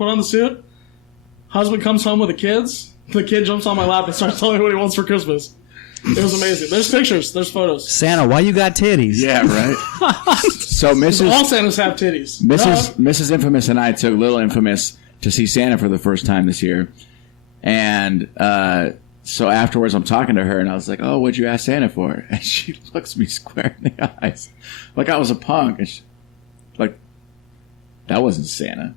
put on the suit. Husband comes home with the kids. The kid jumps on my lap and starts telling me what he wants for Christmas. It was amazing. There's pictures. There's photos. Santa, why you got titties? Yeah, right. So All Santas have titties. Mrs. Infamous and I took Little Infamous to see Santa for the first time this year. And so afterwards I'm talking to her and I was like, oh, what'd you ask Santa for? And she looks me square in the eyes like I was a punk. And she, like, that wasn't Santa.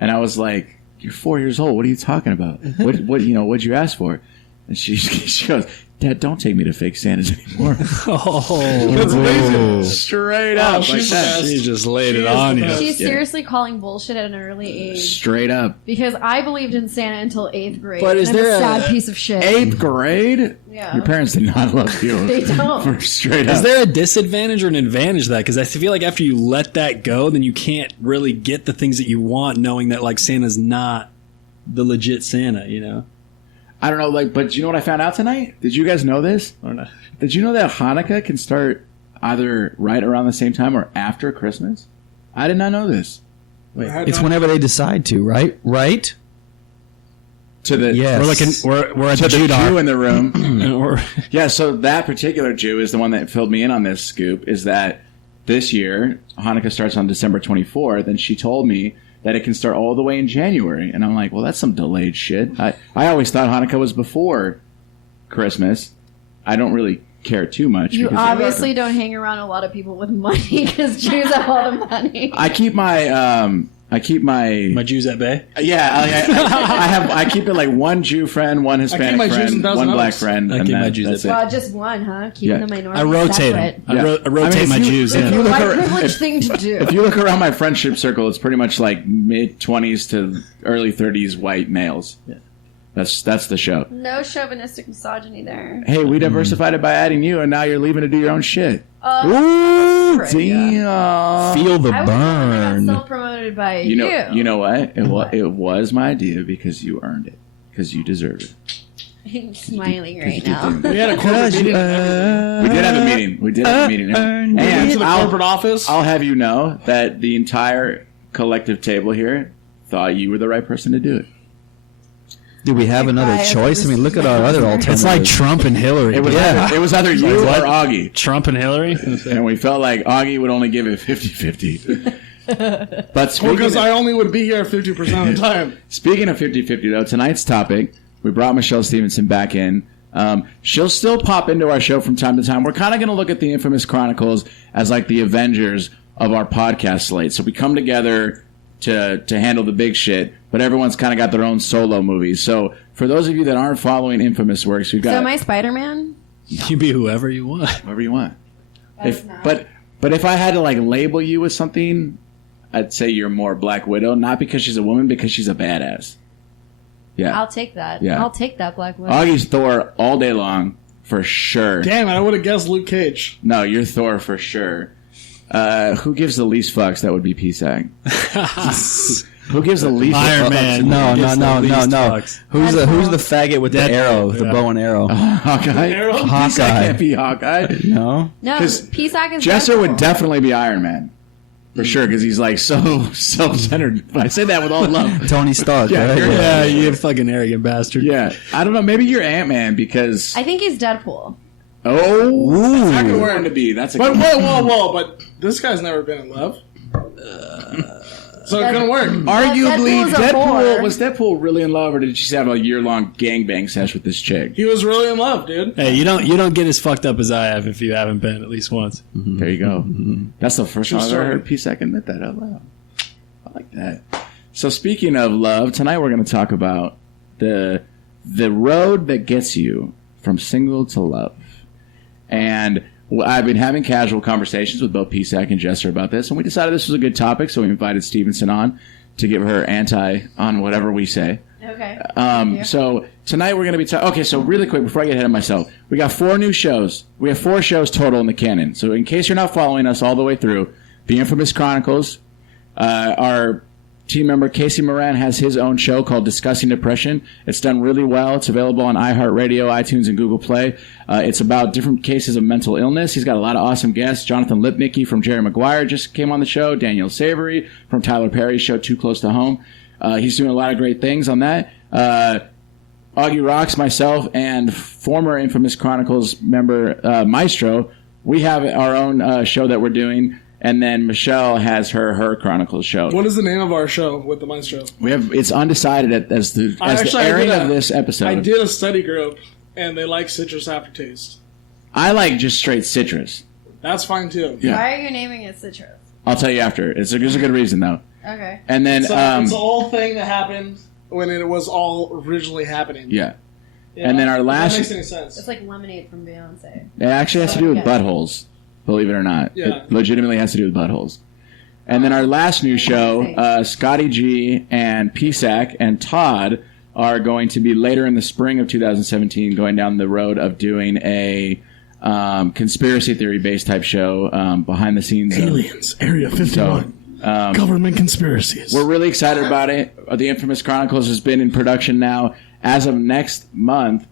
And I was like, you're 4 years old. What are you talking about? What'd you ask for? And she goes, Dad, don't take me to fake Santas anymore. That's amazing. Straight up. She's like the that. best. She just laid it on you. She's seriously calling bullshit at an early age. Straight up. Because I believed in Santa until 8th grade. But is and I'm there a sad piece of shit. 8th grade? Yeah. Your parents did not love you. They don't. For straight up. Is there a disadvantage or an advantage to that? Because I feel like after you let that go, then you can't really get the things that you want, knowing that like Santa's not the legit Santa, you know? I don't know, but you know what I found out tonight? Did you guys know this? Or not? Did you know that Hanukkah can start either right around the same time or after Christmas? I did not know this. Wait, It's whenever they decide to, right? Right? To the Yes. We're at to the the Jew Jew in the room. or Yeah, so that particular Jew is the one that filled me in on this scoop, is that this year, Hanukkah starts on December 24th, and she told me that it can start all the way in January. And I'm like, well, that's some delayed shit. I always thought Hanukkah was before Christmas. I don't really care too much. You obviously don't hang around a lot of people with money because Jews have all the money. I keep my Jews at bay. Yeah, I keep it like one Jew friend, one Hispanic friend, one black friend. I keep my Jews at bay. Well, just one, huh? Keeping the minority I rotate separate. them. I rotate my Jews in. My privileged thing to do. If you look around my friendship circle, it's pretty much like mid-20s to early 30s white males. Yeah. That's the show. No chauvinistic misogyny there. Hey, we diversified it by adding you, and now you're leaving to do your own shit. Ooh, damn. Feel the I burn. got self-promoted by You know what? It was my idea because you earned it. Because you deserve it. I'm smiling right now. We had a corporate meeting. We did have a meeting. We went to the corporate office. I'll have you know that the entire collective table here thought you were the right person to do it. Do we have another choice? I mean, look at our other alternatives. It's like Trump and Hillary. It was either you or Oggy. Trump and Hillary? And we felt like Oggy would only give it 50-50. But because I only would be here 50% of the time. Speaking of 50-50, though, tonight's topic, we brought Michele Stevenson back in. She'll still pop into our show from time to time. We're kind of going to look at the Infamous Chronicles as like the Avengers of our podcast slate. So we come together to handle the big shit, but everyone's kind of got their own solo movies. So for those of you that aren't following Infamousworks, we've got... So am I Spider-Man? You be whoever you want. Whoever you want. But if I had to like label you with something, I'd say you're more Black Widow, not because she's a woman, because she's a badass. Yeah. I'll take that. Yeah. I'll take that, Black Widow. Augie's Thor all day long, for sure. Damn it, I would have guessed Luke Cage. No, you're Thor for sure. Who gives the least fucks? That would be PSac. Who gives the least Iron fucks? Man. No. Who's the faggot with the Deadpool, arrow, the bow and arrow? Hawkeye. Hawkeye. PSac can't be Hawkeye. No. No, 'Cause PSac is Jester Deadpool. would definitely be Iron Man. For sure, because he's like so self-centered. But I say that with all love. Tony Stark, Yeah, right? you're- Yeah, you fucking arrogant bastard. Yeah. I don't know. Maybe you're Ant-Man because... I think he's Deadpool. Oh. That's a good word to be. That's a But good whoa. But this guy's never been in love. So it couldn't work. Arguably, Deadpool's a whore. was Deadpool really in love, or did she just have a year-long gangbang sesh with this chick? He was really in love, dude. Hey, you don't get as fucked up as I have if you haven't been at least once. There you go. That's the first time I've ever heard PSac admit that out loud. I like that. So speaking of love, tonight we're going to talk about the road that gets you from single to love. And I've been having casual conversations with both PSac and Jester about this, and we decided this was a good topic, so we invited Stevenson on to give her anti on whatever we say. Okay. So tonight we're going to be talking... Okay, so really quick, before I get ahead of myself, we got 4 new shows. We have 4 shows total in the canon. So in case you're not following us all the way through, The Infamous Chronicles, our team member Casey Moran has his own show called Discussing Depression. It's done really well. It's available on iHeartRadio, iTunes, and Google Play. It's about different cases of mental illness. He's got a lot of awesome guests. Jonathan Lipnicki from Jerry Maguire just came on the show. Daniel Savory from Tyler Perry's show Too Close to Home. He's doing a lot of great things on that. Oggy Rox, myself, and former Infamous Chronicles member Maestro, we have our own show that we're doing, and then Michele has her Chronicles show. What is the name of our show with the Maestro? It's undecided as the airing of this episode. I did a study group, and they like citrus aftertaste. I like just straight citrus. That's fine too. Yeah. Why are you naming it citrus? I'll tell you after. There's a good reason though. Okay. And then It's a whole thing that happened when it was all originally happening. Yeah. And then our last... That makes any sense. It's like Lemonade from Beyonce. It actually has to do with buttholes, believe it or not. Yeah. It legitimately has to do with buttholes. And then our last new show, Scotty G and PSac and Todd are going to be later in the spring of 2017 going down the road of doing a conspiracy theory-based type show behind the scenes. Aliens, Area 51. Government conspiracies. We're really excited about it. The Infamous Chronicles has been in production now as of next month.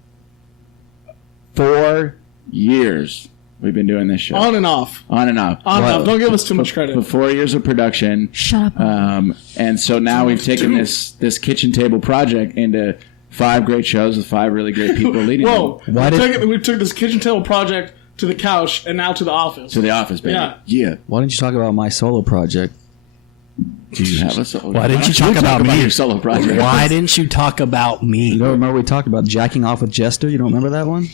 4 years we've been doing this show. On and off. On and off. On and off. Don't give us too much credit. For 4 years of production. Shut up. And so now we've taken this kitchen table project into 5 great shows with 5 really great people leading Whoa. them. We took this kitchen table project to the couch and now to the office. To the office, baby. Yeah. Why didn't you talk about my solo project? Do you have a solo? Why didn't you talk about me? Your solo project. Why didn't you talk about me? You don't remember we talked about jacking off with Jester? You don't remember that one?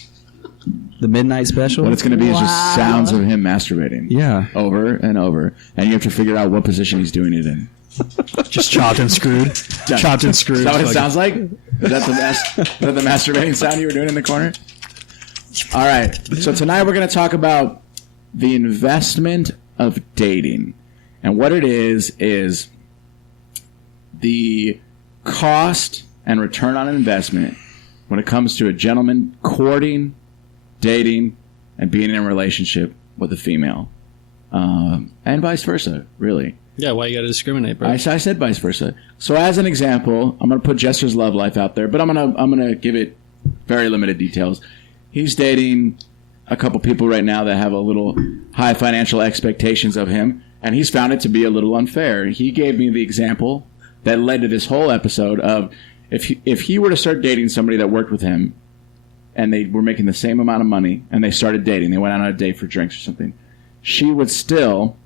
The midnight special? What it's going to be is just sounds of him masturbating. Yeah. Over and over. And you have to figure out what position he's doing it in. Just chopped and screwed. Chopped and screwed. Is that what it sounds like? Is that the masturbating sound you were doing in the corner? All right. So tonight we're going to talk about the investment of dating. And what it is the cost and return on investment when it comes to a gentleman courting, dating, and being in a relationship with a female. And vice versa, really. Yeah, why you got to discriminate, bro? I said vice versa. So as an example, I'm going to put Jester's love life out there, but I'm going to give it very limited details. He's dating a couple people right now that have a little high financial expectations of him, and he's found it to be a little unfair. He gave me the example that led to this whole episode of if he were to start dating somebody that worked with him and they were making the same amount of money and they started dating, they went out on a date for drinks or something, she would still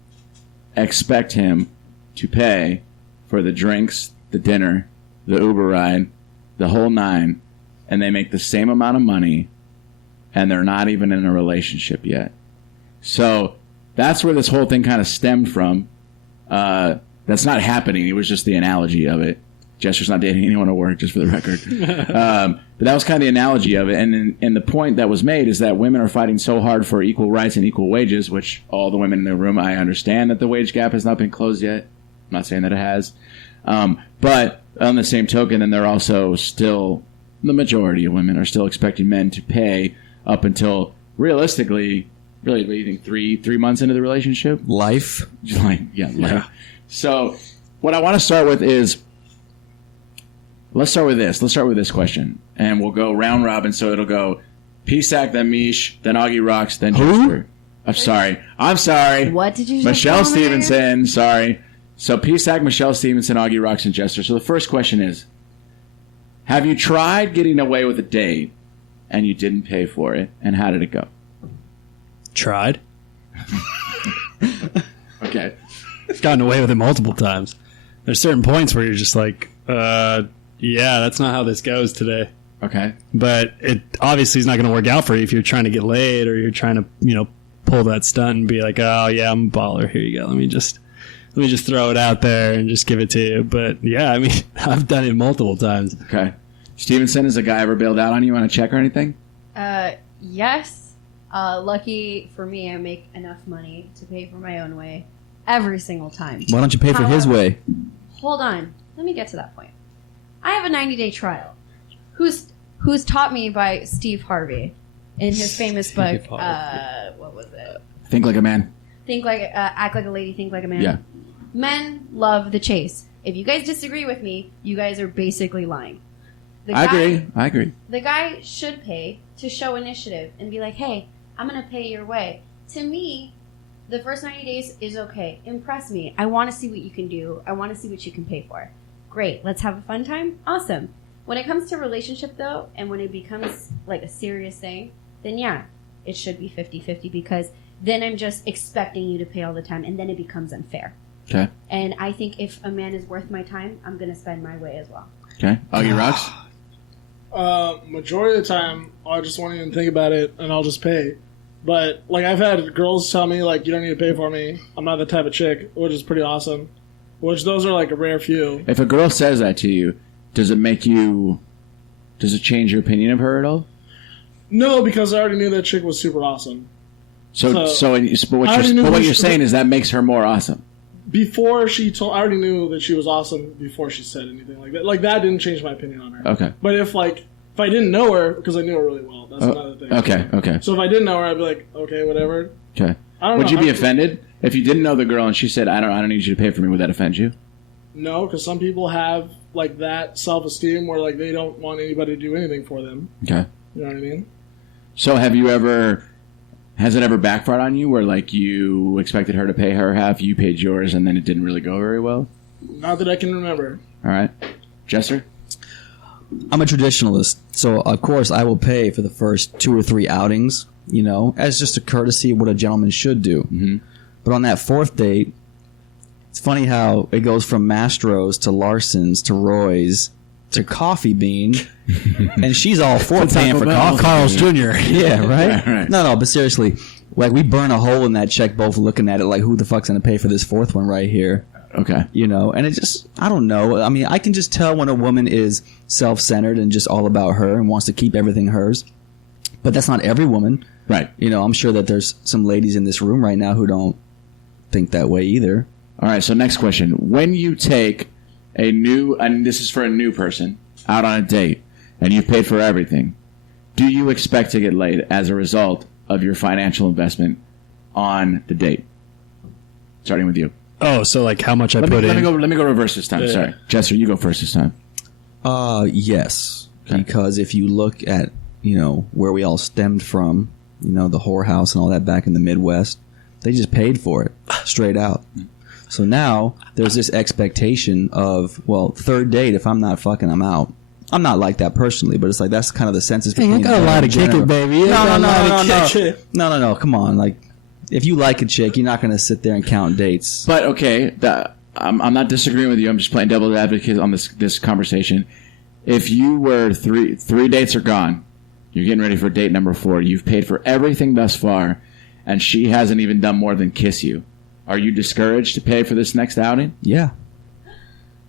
expect him to pay for the drinks, the dinner, the Uber ride, the whole 9, and they make the same amount of money and they're not even in a relationship yet. So that's where this whole thing kind of stemmed from. That's not happening. It was just the analogy of it. Jester's not dating anyone at work, just for the record. But that was kind of the analogy of it. And the point that was made is that women are fighting so hard for equal rights and equal wages, which all the women in the room, I understand that the wage gap has not been closed yet. I'm not saying that it has. But on the same token, then they're also still, the majority of women are still expecting men to pay up until, realistically, really, what do you think, three months into the relationship? Life. Life. So what I want to start with is, let's start with this. Let's start with this question. And we'll go round robin, so it'll go PSac, then Mish, then Oggy Rox, then Jester. I'm sorry. What did you just Michele call me? Stevenson, sorry. So PSac, Michele Stevenson, Oggy Rox, and Jester. So the first question is, have you tried getting away with a date and you didn't pay for it? And how did it go? Tried. Okay. I've gotten away with it multiple times. There's certain points where you're just like, yeah, that's not how this goes today. Okay. But it obviously is not going to work out for you if you're trying to get laid or you're trying to, pull that stunt and be like, oh yeah, I'm a baller. Here you go. Let me just throw it out there and just give it to you. But yeah, I mean, I've done it multiple times. Okay. Stevenson, has a guy ever bailed out on you on a check or anything? Yes. Lucky for me, I make enough money to pay for my own way every single time. Why don't you pay for his way? Hold on. Let me get to that point. I have a 90-day trial. Who's taught me by Steve Harvey in his famous book, what was it? Think Like a Man. Act Like a Lady, Think Like a Man. Yeah. Men love the chase. If you guys disagree with me, you guys are basically lying. I agree. The guy should pay to show initiative and be like, hey, I'm going to pay your way. To me, the first 90 days is okay. Impress me. I want to see what you can do. I want to see what you can pay for. Great. Let's have a fun time. Awesome. When it comes to relationship, though, and when it becomes like a serious thing, then yeah, it should be 50-50 because then I'm just expecting you to pay all the time, and then it becomes unfair. Okay. And I think if a man is worth my time, I'm going to spend my way as well. Okay. Oggy Rox? Majority of the time, I just won't even think about it, and I'll just pay. But, like, I've had girls tell me, like, you don't need to pay for me. I'm not the type of chick, which is pretty awesome. Which those are, like, a rare few. If a girl says that to you, does it change your opinion of her at all? No, because I already knew that chick was super awesome. But what you're saying is that makes her more awesome. Before she told, I already knew that she was awesome before she said anything like that. Like, that didn't change my opinion on her. Okay. But if I didn't know her, because I knew her really well, that's another thing. Okay. So if I didn't know her, I'd be like, okay, whatever. Okay. I don't Would know. you be offended if you didn't know the girl and she said, I don't need you to pay for me? Would that offend you? No, because some people have, like, that self-esteem where, like, they don't want anybody to do anything for them. Okay. You know what I mean? So has it ever backfired on you where, like, you expected her to pay her half, you paid yours, and then it didn't really go very well? Not that I can remember. All right. Jester? I'm a traditionalist, so of course I will pay for the first 2 or 3 outings, as just a courtesy of what a gentleman should do. Mm-hmm. But on that 4th date, it's funny how it goes from Mastro's to Larson's to Roy's to Coffee Bean, and she's all for paying for coffee. Carl's Jr. Yeah, right? Right. No, but seriously, like, we burn a hole in that check both looking at it like, who the fuck's going to pay for this 4th one right here? Okay. And it just, I don't know. I mean, I can just tell when a woman is self-centered and just all about her and wants to keep everything hers. But that's not every woman. Right. I'm sure that there's some ladies in this room right now who don't think that way either. All right, so next question. When you take and this is for a new person, out on a date, and you've paid for everything, do you expect to get laid as a result of your financial investment on the date? Starting with you. Oh, so like how much I put in? Let me go reverse this time. Yeah. Sorry. Jester, you go first this time. Yes. Okay. Because if you look at, where we all stemmed from, the whorehouse and all that back in the Midwest, they just paid for it straight out. So now there's this expectation of, well, 3rd date, if I'm not fucking, I'm out. I'm not like that personally, but it's like that's kind of the census. Hey, you got a lot of kick it, baby. No. Come on. Like, if you like a chick, you're not going to sit there and count dates. But, okay, I'm not disagreeing with you. I'm just playing devil's advocate on this conversation. If you were three dates are gone, you're getting ready for date number 4, you've paid for everything thus far, and she hasn't even done more than kiss you. Are you discouraged to pay for this next outing? Yeah.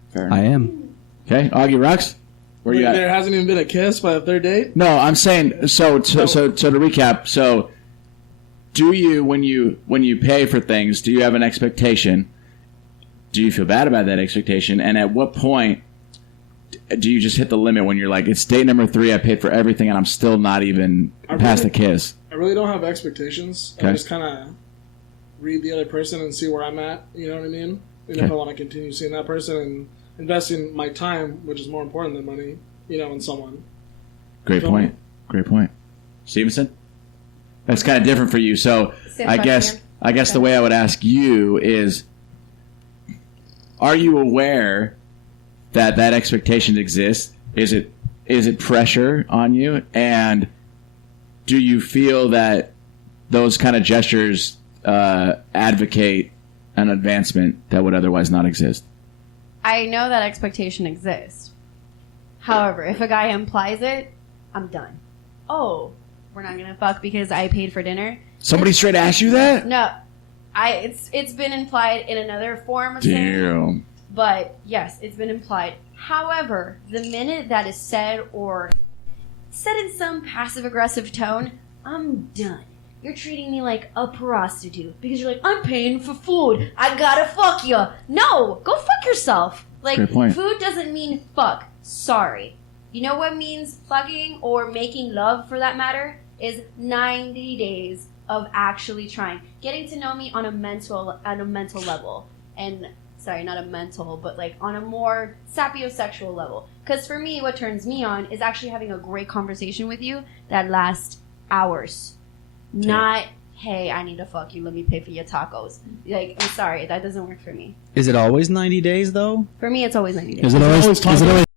Fair enough. I am. Okay, Oggy Rox, where you at? There hasn't even been a kiss by the 3rd date? No, I'm saying so to recap. So, do you when you pay for things, do you have an expectation? Do you feel bad about that expectation? And at what point do you just hit the limit when you're like, it's date number 3, I paid for everything, and I'm still not even past the kiss? I really don't have expectations. Okay. I just kind of read the other person and see where I'm at. You know what I mean? And Okay. if I want to continue seeing that person and investing my time, which is more important than money, in someone. Great point. Stevenson? That's kind of different for you. So Same I question. guess the way I would ask you is, are you aware that expectation exists? Is it pressure on you? And do you feel that those kind of gestures advocate an advancement that would otherwise not exist? I know that expectation exists. However, if a guy implies it, I'm done. Oh, we're not gonna fuck because I paid for dinner? Somebody straight asked you that? No. It's been implied in another form of saying, Damn. but yes, it's been implied. However, the minute that is said or said in some passive-aggressive tone, I'm done. You're treating me like a prostitute because you're like, I'm paying for food. I gotta fuck you. No, go fuck yourself. Like, Good point. food doesn't mean fuck. Sorry. You know what means fucking or making love, for that matter, is 90 days of actually trying, getting to know me on a mental level, and sorry, not a mental, but like on a more sapiosexual level. Because for me, what turns me on is actually having a great conversation with you that lasts hours. Not hey, I need to fuck you, let me pay for your tacos. Like, I'm sorry, that doesn't work for me. Is it always 90 days though? For me, it's always 90 days. Is it always